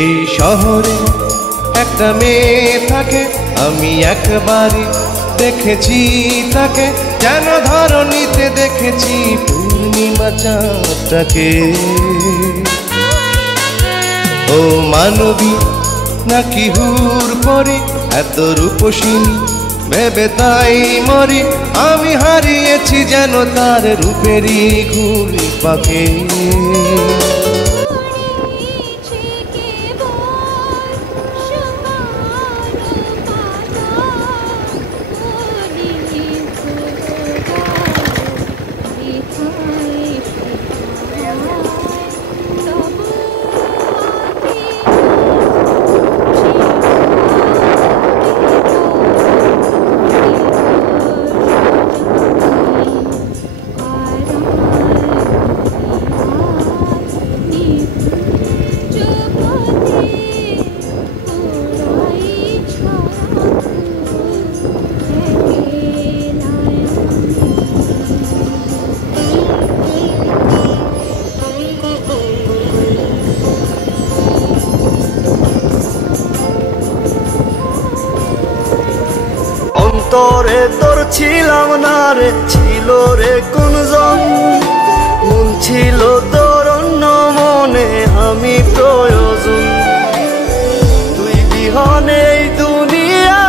এই শহরে একটা মেয়ে থাকে, আমি একবারই দেখেছি তাকে, যেন ধরণীতে দেখেছি পূর্ণিমা চাঁদটাকে। ও মানবী নাকি হুর পরি, এত রূপসিনী ভেবে তাই মরি, আমি হারিয়েছি যেন তার রূপেরই ঘুড়ি পাকে। অন্তরে তোর ছিলাম না রে, ছিল রে কোনজন, মন ছিল তোর অন্য মনে আমি প্রয়োজন, তুই বিহনে এই দুনিয়া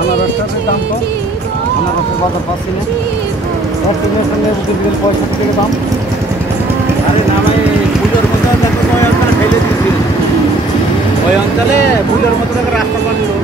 আনারসটার দাম কম, আনারসের বাজার পাচ্ছি না, পয়সা থেকে দাম। আরে না ভাই, পুজোর মতো দেখো ওই অঞ্চলে ফেলে দিয়েছি, ওই অঞ্চলে পুজোর মতো দেখো রাস্তা বানলো।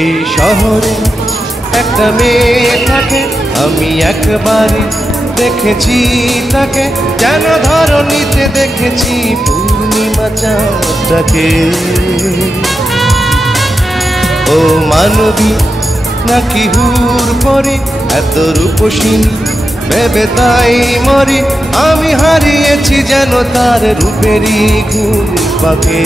এই শহরে একটা মেয়ে থাকে, আমি একবারই দেখেছি তাকে, যেন ধরণীতে দেখেছি পূর্ণিমা চাঁদটাকে। ও মানবী নাকি হুর পরি, এত রূপসিনী ভেবে তাই মরি, আমি হারিয়েছি যেন তার রূপেরই ঘুড়ি পাকে।